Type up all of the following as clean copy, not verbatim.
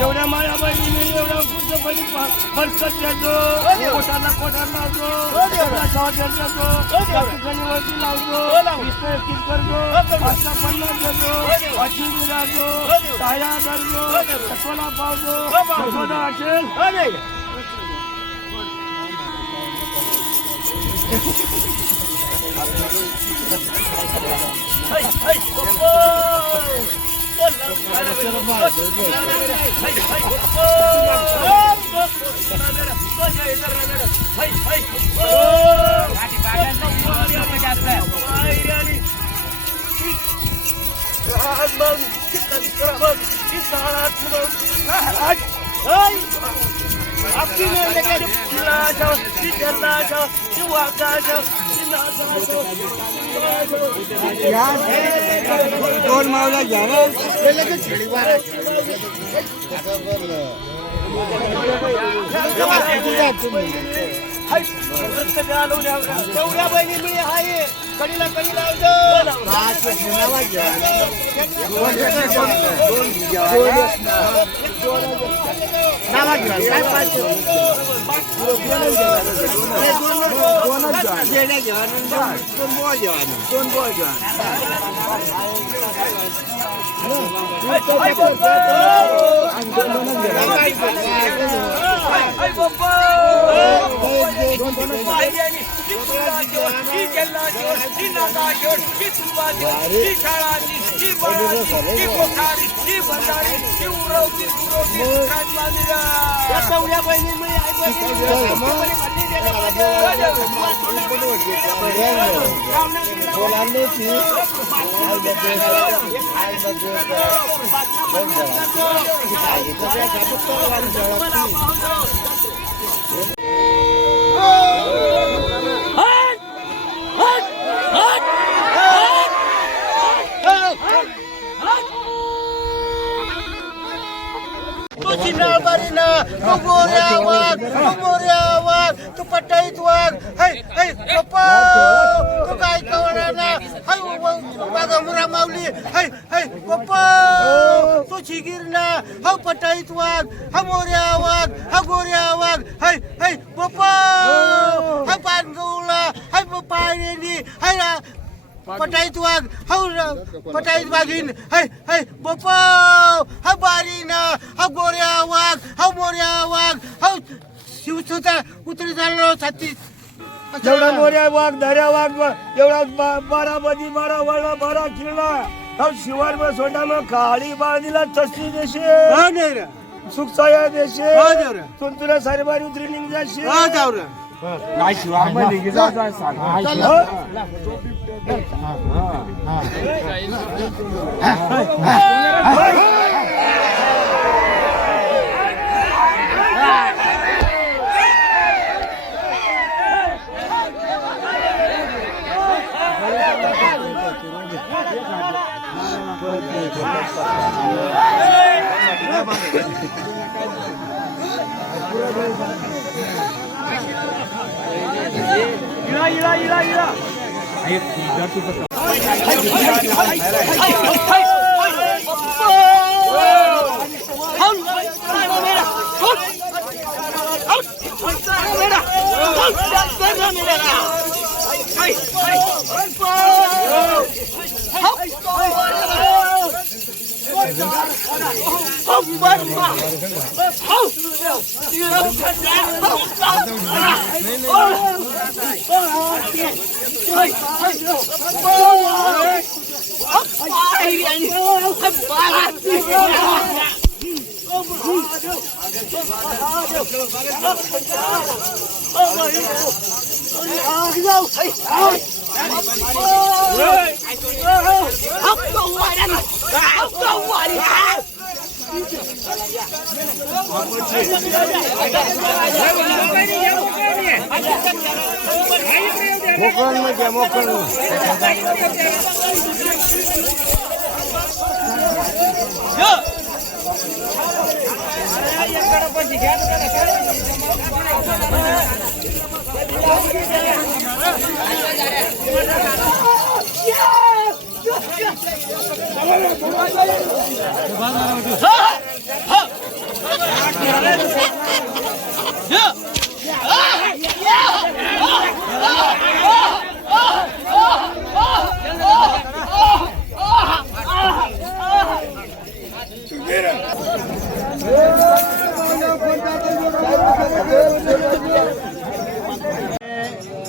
एवढ्या माया बहिणी एवढ्या बुद्ध बहिणी फरकत देतो कोटाला कोटा लावतो गणवती लावतो करतो 550 देतो 80 मिळातो 1000 करतो 16 पावतो 16 असेल दोन मावला घ्यावा तेवढ्या बहिणी मी आहे कडीला कडी लावतो बारी ना तू गोऱ्या वाघ तू मोऱ्या वाघ तू पटाईत वाघ हाय हाय पप्पा तू काय कवणार ना हाय वाघा मुरा माऊली हाय हाय पप्पा तू शिगिर ना हा पटाईत वाघ हा मोऱ्या वाघ हा गोऱ्या वाघ हाय हाय पप्पा हा पानगवला हाय पायरेनी हाय ना पटाईत वाघ हा पटाईत वाघीन हाय हाय पप्पा हा बारी ना हा गोऱ्या वाघ हा मोऱ्या वाघ हा शिवसुता उतरी झालो छत्तीस जेवढा मोऱ्या वाघ धऱ्या वाघ एवढा बारा बदी बारा वळा बारा किल्ला हा शिवार मग सोडा मग काळी बाळ दिला तसली देशे सुखसाया देशे तुला सारी बारी उतरी निघ जाशी काय शिवार मग निघी जा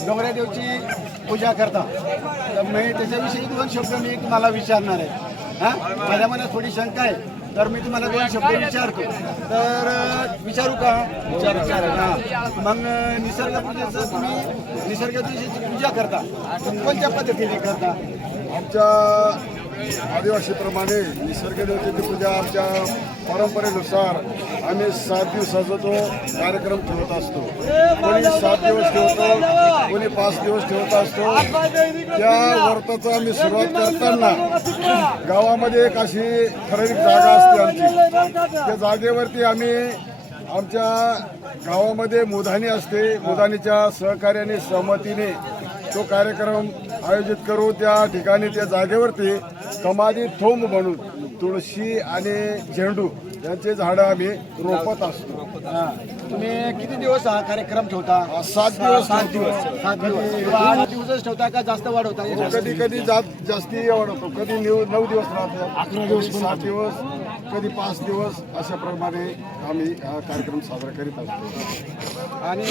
डोंगऱ्या देवची पूजा करता तर मी त्याच्याविषयी दोन शब्द मी तुम्हाला विचारणार आहे. हां माझ्या मनात थोडी शंका आहे तर मी तुम्हाला दोन शब्द विचारतो तर विचारू का विचार हां मग निसर्ग पूजेचं तुम्ही निसर्ग देवची पूजा करता कोणत्या पद्धतीने करता? आमच्या आदिवासीप्रमाणे निसर्ग देवतेची पूजा आमच्या परंपरेनुसार आम्ही 7 दिवसाचा तो कार्यक्रम ठेवत असतो. कोणी 7 दिवस ठेवतो कोणी 5 दिवस ठेवत असतो. त्या व्रताचा आम्ही सुरुवात करताना गावामध्ये एक अशी ठराविक जागा असते आमची. त्या जागेवरती आम्ही आमच्या गावामध्ये मुधानी असते. मुधानीच्या सहकार्याने सहमतीने तो कार्यक्रम आयोजित करू. त्या ठिकाणी त्या जागेवरती कमादी थोंब म्हणून तुळशी आणि झेंडू यांचे झाडं आम्ही रोपत असतो. तुम्ही किती दिवस हा कार्यक्रम ठेवता? 7 दिवस 7 दिवसच ठेवता का जास्त वाढवता? कधी कधी जास्ती वाढवतो. कधी 9 दिवस राहतो 11 दिवस 7 दिवस कधी 5 दिवस अशा प्रमाणे आम्ही हा कार्यक्रम साजरा करीत असतो. आणि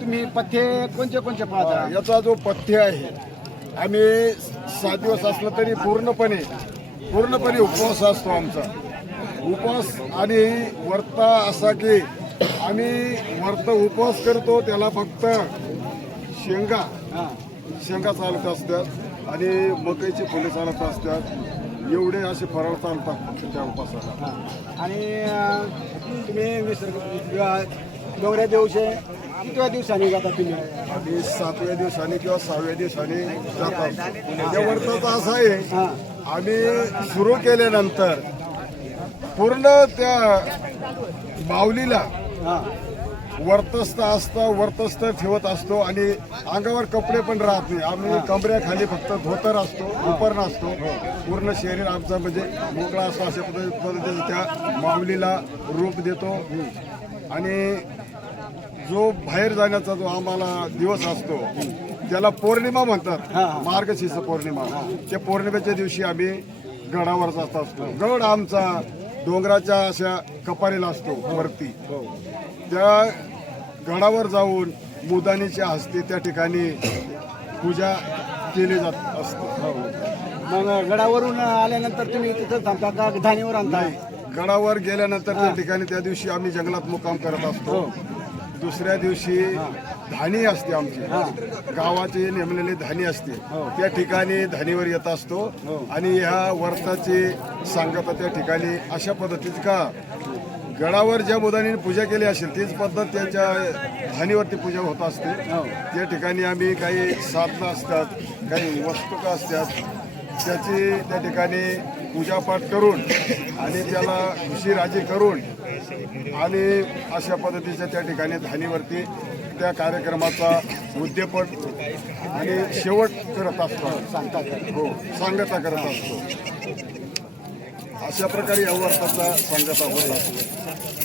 तुम्ही पथ्य कोणते पाहता? याचा जो पथ्य आहे आम्ही 7 दिवस असलं तरी पूर्णपणे उपवास असतो आमचा. उपवास आणि व्रत असा की आम्ही व्रत उपवास करतो त्याला फक्त शेंगा चालत असतात आणि मकईची फुले चालत असतात. एवढे असे फराळ चालतात त्या उपासाला. आणि तुम्ही निसर्ग डोंगऱ्या देवचे कितव्या दिवसांनी जाता तुम्ही? आम्ही 7व्या दिवसांनी किंवा 6व्या दिवसांनी जातात. त्या व्रताचा असा आहे आम्ही सुरू केल्यानंतर पूर्ण त्या माऊलीला वर्तस्थ असतं, वर्तस्थ ठेवत असतो आणि अंगावर कपडे पण राहत नाही. आम्ही कमरेखाली फक्त धोतर असतो, उपरण असतो. पूर्ण शरीर आमचं म्हणजे मोकळा असतो. अशा पद्धतीने त्या माऊलीला रूप देतो. आणि जो बाहेर जाण्याचा जो आम्हाला दिवस असतो त्याला पौर्णिमा म्हणतात, मार्गशीर्ष पौर्णिमा. त्या पौर्णिमेच्या दिवशी आम्ही गडावर जात असतो. गड आमचा डोंगराच्या अशा कपारीला असतो वरती. त्या गडावर जाऊन मुदानीच्या हस्ते त्या ठिकाणी पूजा केली जात असते. मग गडावरून आल्यानंतर तुम्ही तिथं थांबता का धानीवर आणता? गडावर गेल्यानंतर त्या ठिकाणी त्या दिवशी आम्ही जंगलात मुक्काम करत असतो. दुसऱ्या दिवशी धानी असते आमची, गावाची नेमलेली धानी असते. त्या ठिकाणी धानीवर येत असतो आणि ह्या वर्षाची सांगता त्या ठिकाणी अशा पद्धतीची का गडावर ज्या मुदानीने पूजा केली असेल तीच पद्धत त्यांच्या धानीवरती पूजा होत असते. त्या ठिकाणी आम्ही काही साधनं असतात, काही वस्तुका असतात, त्याची त्या ठिकाणी पूजापाठ करून आणि त्याला खुशीराजी करून आणि अशा पद्धतीच्या त्या ठिकाणी धानीवरती त्या कार्यक्रमाचा उद्यापन आणि शेवट करत असतो. सांगता करत असतो. अशा प्रकारे या वर्षाचा सांगता होत असतो.